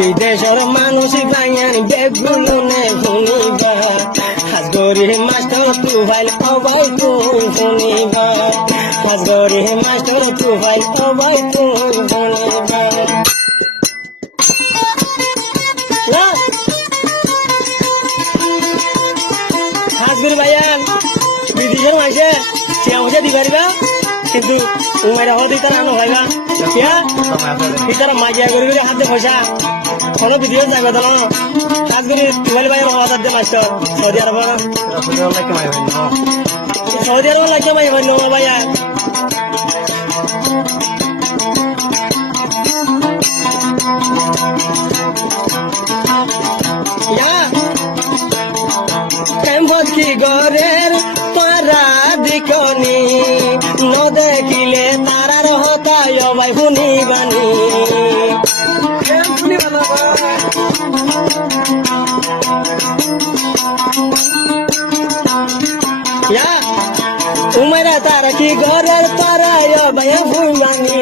বিদেশের মানুষ গায়ান বেগুলো নে শুনিবা হাজগরি মাস্টার তুফাইল অবাই তুই শুনিবা হাজগরি মাস্টার তুফাইল অবাই তুই শুনিবা হাজগরি ভাইয়ান বিদেশের মাসে সে আমাকে দিবারিবা কিন্তু উমেরা হতে তারা আনো ভাইবা তারা মাইয়া করে হাতে পয়সা কোনো ভিডিও যাবে তো কাজ করি তুমেল ভাইয়ের হাজার দিয়ে মাস্টার সৌদি আরব সৌদি আরব লাগে মাই ভাই নো ভাইয়া কি গরের তারা দিকনি ন দেখিলে তারার হতায় ভাই শুনি বানি উমেরা তারা কি ঘরের তারায় ভাই শুনি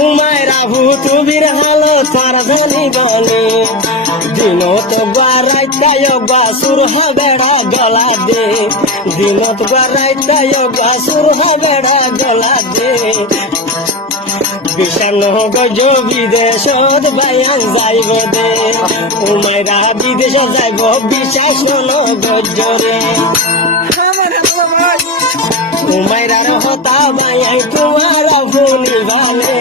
উমায়রা ভূতুবির হালত তারা জানি বনি দিনত বারাইতায় বাসুর হবেড়া গলা দে দিনত বারাইতায় বাসুর হবেড়া গলা দে বিষান্ন গজ বিদেশত বায়ান যাইব দে উমায়রা বিদেশ যাইব বিশ্বাস গজরে উমায়রার হতা বায়াই তোমার ভুনি ভালে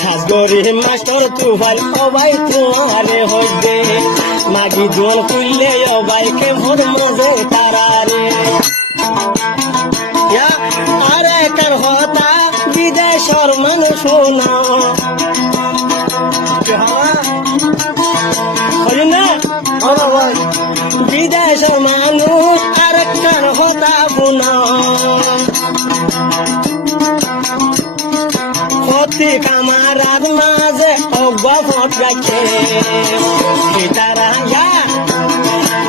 হাজগরি মাস্টার তুফাইল অবাই তোমারে হইবে মাগি দোল খুললে অবাই কেমন মজে তারারে আরে কার হতা বিদেশর মানুষ না বিদেশর মানুষ আর কার হতা বুনা ক্ষতি কামারার মাঝে অব্বা ফট রাখে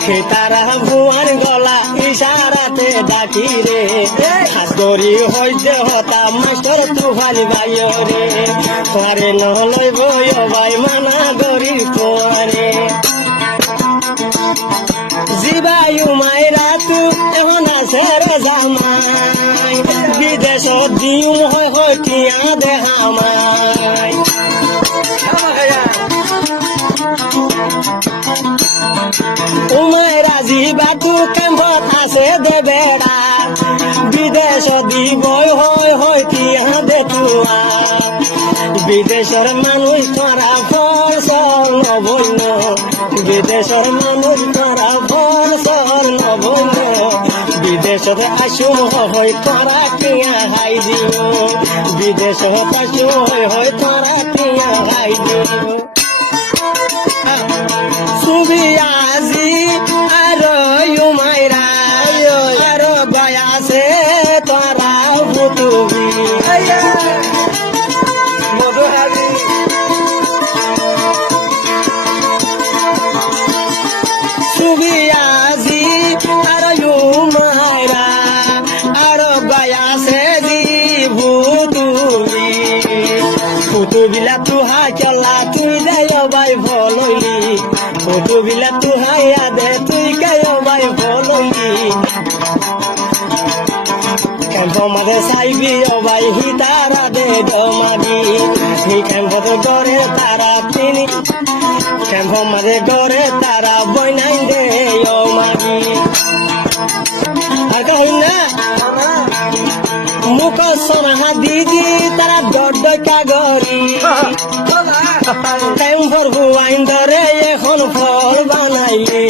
খেতারা ভুয়ার গলা ইশারাতে ডাকি রে হাজগরি হইতে হতা মাস্টার তুফাইল ভাইয় রে পারে নহলৈ বই ভাই মানা গরির তোয়ারে জিবায়ু মাইরা তু এখন আছে রে জামাই বিদেশ দিও হয় হয় কিয়া দেহামাই উমেরা জিবা তু কেম্পত আছে দে বেড়া বিদেশ দিবই হয় হয় কিয়া দে তুয়া বিদেশের মানুষ তোরা ফসল নবন্য বিদেশের মানুষ তোরা ফসল নবন্য বিদেশত আসুম হয় তোরা কিয়া হাই দিও বিদেশত আসুম হয় তোরা কিয়া হাই দিও সুবি আজি আর উমায়রা আর বয়াসে তোরা ভুতুবি সুবি আজি আর উমায়রা আর বয়াসে দি ভুতুবি ভুতুবিলা তুহা চলা তুই যাই ভাই ভলইলি ভুতুবিলা তুহাইয়া দে তুই গাই ভাই ভলইলি কেম্প মাঝে চাইবি ভাই হি তারা দে দমাগি হি কেম্পত গড়ে তারা তিনি কেম্প মাঝে গড়ে তারা বইনাই দে মাগি আর কহিন না মুখ সোনা দিদি তারা দড কাগরি কেম্পর ভুয়াইন ধরে এখন ফল বানাইলি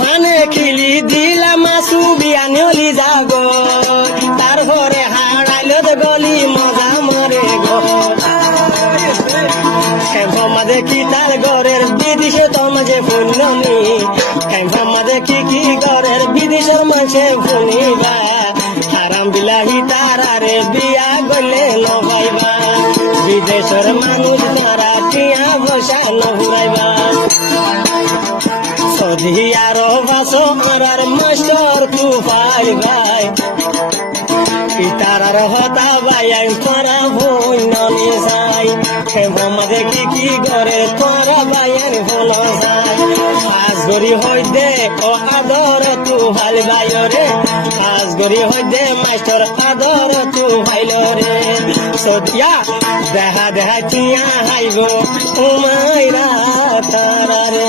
মানে খিলি দিলা মাসু বিয়ানি যাব তারপরে হারাইল গলি মজা মরে মাঝে কি তার ঘরের বিদেশে তো মাঝে ফুলনি মাঝে কি ঘরের বিদেশের মাঝে ফুনিবা আরাম বিলাহিতা রে বিয়া গলে নভাইবা বিদেশের মানুষ তারা টিয়া বসা নহুরাইবা সৌদি আরব আসো আর মাস্টার তু ভাই ভাই তারার হতা ভাই তোরা ভুল ননি যাই আমাদের কি করে তোরা ভাইয়ের হল যাই হাজগরি হই দে ও আদর তু ভাল ভাই রে হাজগরি হই দে মাস্টার আদর তু ভাইল রে সতিয়া দেহা দেহা টিয়া হাইগো উমাইরা তারা রে